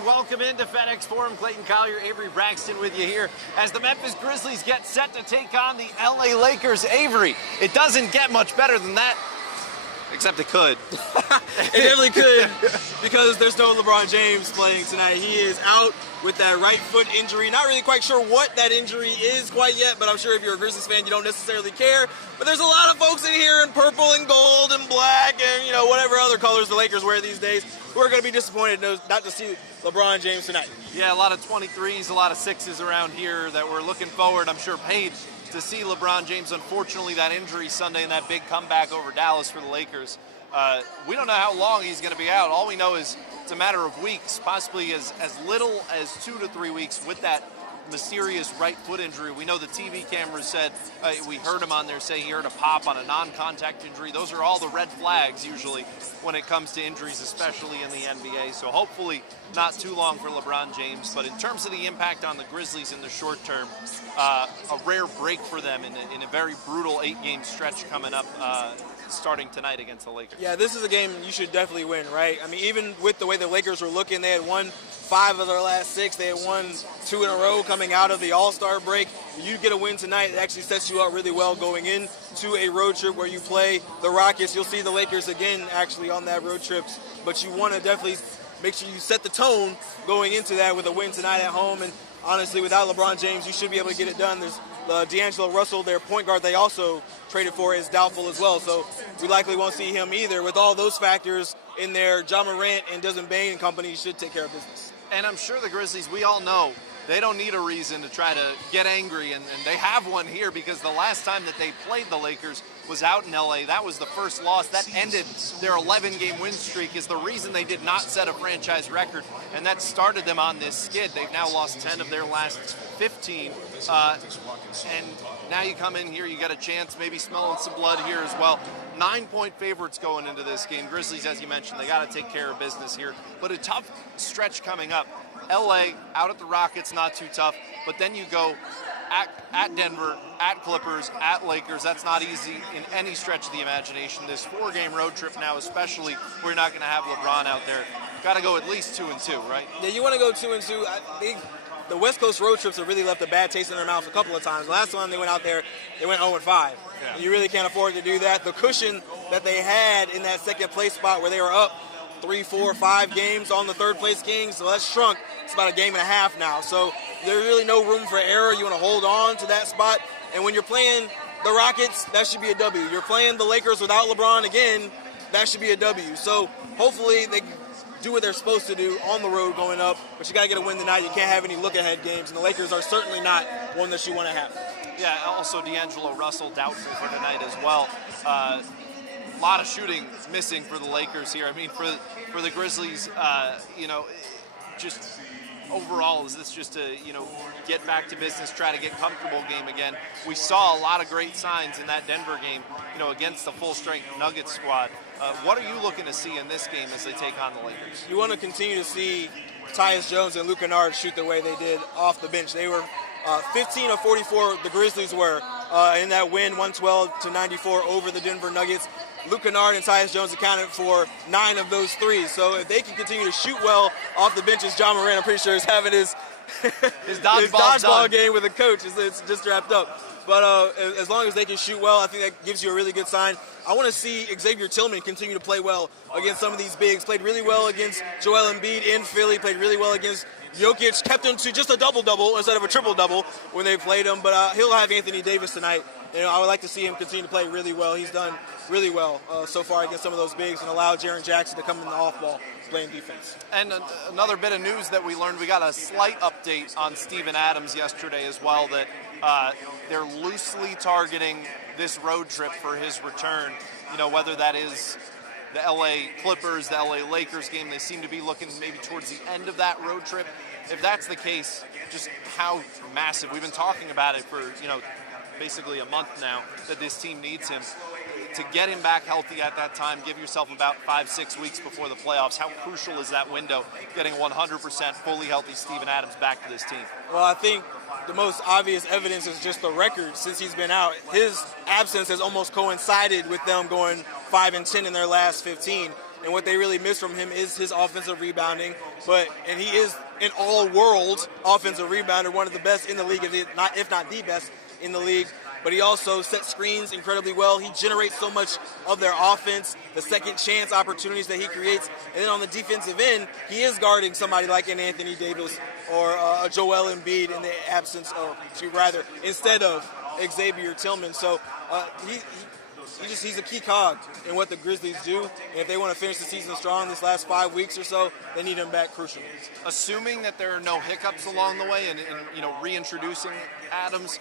and welcome into FedEx Forum. Clayton, Collier, Avery, Braxton with you here as the Memphis Grizzlies get set to take on the LA Lakers. Avery, it doesn't get much better than that, except it could. It definitely could, because there's no LeBron James playing tonight. He is out with that right foot injury. Not really quite sure what that injury is quite yet, but I'm sure if you're a Grizzlies fan, you don't necessarily care. But there's a lot of folks in here in purple and gold and black and, you know, whatever other colors the Lakers wear these days who are going to be disappointed not to see LeBron James tonight. Yeah, a lot of 23s, a lot of 6s around here that we're looking forward, I'm sure, paid to see LeBron James. Unfortunately, that injury Sunday and that big comeback over Dallas for the Lakers. We don't know how long he's going to be out. All we know is it's a matter of weeks, possibly as little as 2 to 3 weeks with that mysterious right foot injury. We know the TV cameras said, we heard him on there say he heard a pop on a non-contact injury. Those are all the red flags usually when it comes to injuries, especially in the NBA. So hopefully not too long for LeBron James. But in terms of the impact on the Grizzlies in the short term, a rare break for them in a very brutal 8-game stretch coming up starting tonight against the Lakers. Yeah, this is a game you should definitely win, right? I mean, even with the way the Lakers were looking, they had won 5 of their last 6. They had won 2 in a row coming out of the All-Star break. You get a win tonight, it actually sets you up really well going into a road trip where you play the Rockets. You'll see the Lakers again actually on that road trip, but you want to definitely make sure you set the tone going into that with a win tonight at home. And honestly, without LeBron James, you should be able to get it done. There's D'Angelo Russell, their point guard they also traded for, is doubtful as well, so we likely won't see him either. With all those factors in there, Ja Morant and Desmond Bane and company should take care of business. And I'm sure the Grizzlies, we all know, they don't need a reason to try to get angry, and they have one here because the last time that they played the Lakers was out in LA. That was the first loss. That ended their 11-game win streak, is the reason they did not set a franchise record, and that started them on this skid. They've now lost 10 of their last 15, and now you come in here, you get a chance, maybe smelling some blood here as well. 9-point favorites going into this game. Grizzlies, as you mentioned, they got to take care of business here, but a tough stretch coming up. LA, out at the Rockets, not too tough, but then you go at Denver, at Clippers, at Lakers. That's not easy in any stretch of the imagination. This 4-game road trip now, especially where you're not going to have LeBron out there, got to go at least 2-2, right? Yeah, you want to go 2-2. I think the West Coast road trips have really left a bad taste in their mouth a couple of times. Last time they went out there, they went 0-5. Yeah. And you really can't afford to do that. The cushion that they had in that second place spot where they were up 3, 4, 5 games on the third place Kings, so that's shrunk. It's about a game and a half now. So there's really no room for error. You want to hold on to that spot. And when you're playing the Rockets, that should be a W. You're playing the Lakers without LeBron again, that should be a W. So hopefully they do what they're supposed to do on the road going up, but you got to get a win tonight. You can't have any look-ahead games, and the Lakers are certainly not one that you want to have. Yeah, also D'Angelo Russell doubtful for tonight as well. A lot of shooting missing for the Lakers here. I mean, for the Grizzlies, you know, just overall, is this just a, you know, get back to business, try to get comfortable game again? We saw a lot of great signs in that Denver game, you know, against the full-strength Nuggets squad. What are you looking to see in this game as they take on the Lakers? You want to continue to see Tyus Jones and Luke Kennard shoot the way they did off the bench. They were 15 of 44, the Grizzlies were, in that win, 112-94 over the Denver Nuggets. Luke Kennard and Tyus Jones accounted for 9 of those threes. So if they can continue to shoot well off the bench, as Ja Morant, I'm pretty sure, is having his dodgeball game with the coach. It's just wrapped up. But as long as they can shoot well, I think that gives you a really good sign. I want to see Xavier Tillman continue to play well against some of these bigs. Played really well against Joel Embiid in Philly. Played really well against Jokic. Kept him to just a double-double instead of a triple-double when they played him. But he'll have Anthony Davis tonight. You know, I would like to see him continue to play really well. He's done really well so far against some of those bigs and allowed Jaren Jackson to come in the off-ball playing defense. And another bit of news that we learned, we got a slight update on Steven Adams yesterday as well, that they're loosely targeting this road trip for his return. You know, whether that is the LA Clippers, the LA Lakers game, they seem to be looking maybe towards the end of that road trip. If that's the case, just how massive, we've been talking about it for, you know, basically a month now, that this team needs him. To get him back healthy at that time, give yourself about 5-6 weeks before the playoffs. How crucial is that window, getting 100% fully healthy Steven Adams back to this team? Well, I think the most obvious evidence is just the record since he's been out. His absence has almost coincided with them going 5-10 in their last 15. and what they really miss from him is his offensive rebounding. And he is an all-world offensive rebounder, one of the best in the league, if not the best in the league. But he also sets screens incredibly well. He generates so much of their offense, the second chance opportunities that he creates. And then on the defensive end, he is guarding somebody like an Anthony Davis or a Joel Embiid in the absence of, instead of Xavier Tillman. So he's a key cog in what the Grizzlies do. And if they want to finish the season strong this last 5 weeks or so, they need him back crucially. Assuming that there are no hiccups along the way and reintroducing Adams,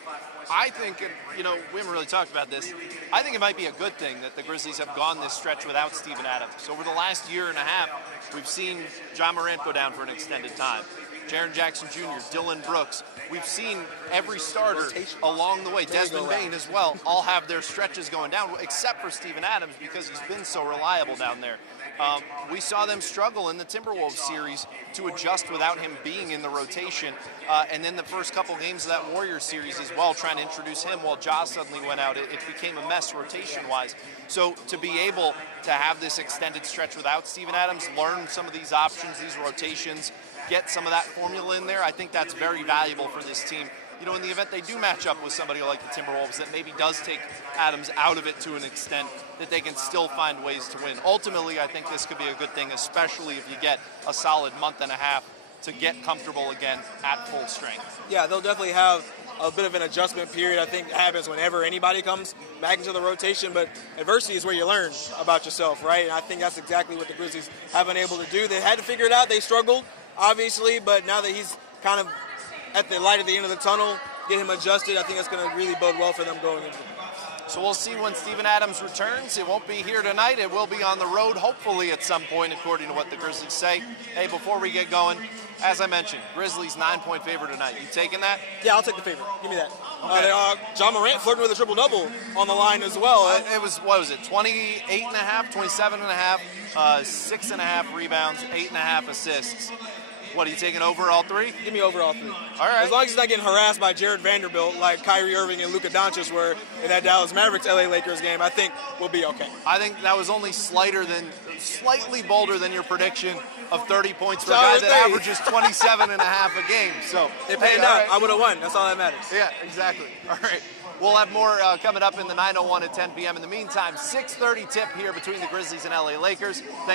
I think, we haven't really talked about this, I think it might be a good thing that the Grizzlies have gone this stretch without Steven Adams. So over the last year and a half, we've seen John Morant go down for an extended time. Jaren Jackson Jr., Dylan Brooks. We've seen every starter along the way, Desmond Bane as well, all have their stretches going down, except for Steven Adams because he's been so reliable down there. We saw them struggle in the Timberwolves series to adjust without him being in the rotation. And then the first couple games of that Warriors series as well, trying to introduce him while Ja suddenly went out. It became a mess rotation-wise. So to be able to have this extended stretch without Steven Adams, learn some of these options, these rotations, get some of that formula in there, I think that's very valuable for this team. In the event they do match up with somebody like the Timberwolves that maybe does take Adams out of it to an extent, that they can still find ways to win. Ultimately, I think this could be a good thing, especially if you get a solid month and a half to get comfortable again at full strength. Yeah, they'll definitely have a bit of an adjustment period. I think it happens whenever anybody comes back into the rotation, but adversity is where you learn about yourself, right? And I think that's exactly what the Grizzlies have been able to do. They had to figure it out. They struggled, obviously, but now that he's kind of at the light at the end of the tunnel, get him adjusted, I think that's going to really bode well for them going into it. So we'll see when Steven Adams returns. It won't be here tonight. It will be on the road, hopefully at some point, according to what the Grizzlies say. Hey, before we get going, as I mentioned, Grizzlies 9-point favorite tonight. You taking that? Yeah, I'll take the favorite. Give me that. Okay. John Morant flirting with a triple-double on the line as well. It was, 28.5, 27.5, 6.5 rebounds, 8.5 assists. What, are you taking over all three? Give me over all three. All right. As long as he's not getting harassed by Jared Vanderbilt like Kyrie Irving and Luka Doncic were in that Dallas Mavericks LA Lakers game, I think we'll be okay. I think that was only slightly bolder than your prediction of 30 points for a guy that averages 27.5 a game. So it panned out. Right. I would have won. That's all that matters. Yeah, exactly. All right. We'll have more coming up in the 9:01 at 10 p.m. In the meantime, 6:30 tip here between the Grizzlies and LA Lakers.